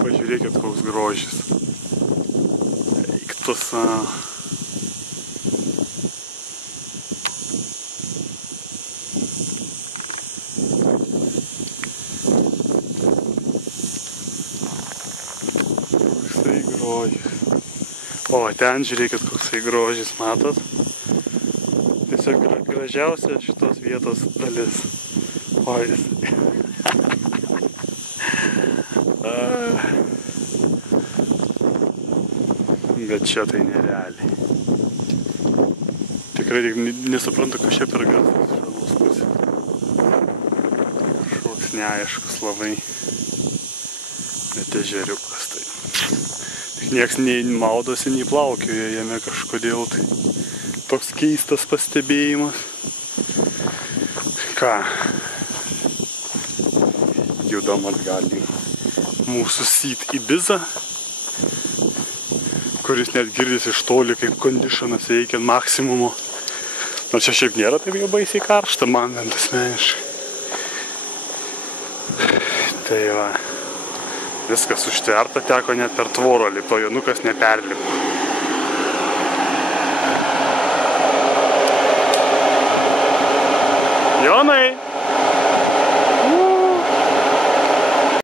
Pažiūrėkit, koks grožis. Eik tu savo. Koksai grožis. O, ten žiūrėkit, koksai grožis, matot? Tiesiog gražiausia šitos vietos dalis. O jis. Bet čia tai nerealiai. Tikrai nesuprantu, kas čia per garsas iš anos pusės. Kažkoks neaiškus labai. Bet ežeriukas tai. Tik nieks nei maudosi, nei plaukioja jame kažkodėl tai. Toks keistas pastebėjimas. Ką? Judam atgal į mūsų Seat Ibiza, kuris net girdis iš toli, kaip kondišonas veikia maksimumo. Nors čia šiaip nėra taip jau baisiai karšta, man bent asmeniškai. Tai va, viskas užtverta, teko net per tvorą lipt, o Jonukas neperlipo. Jonai!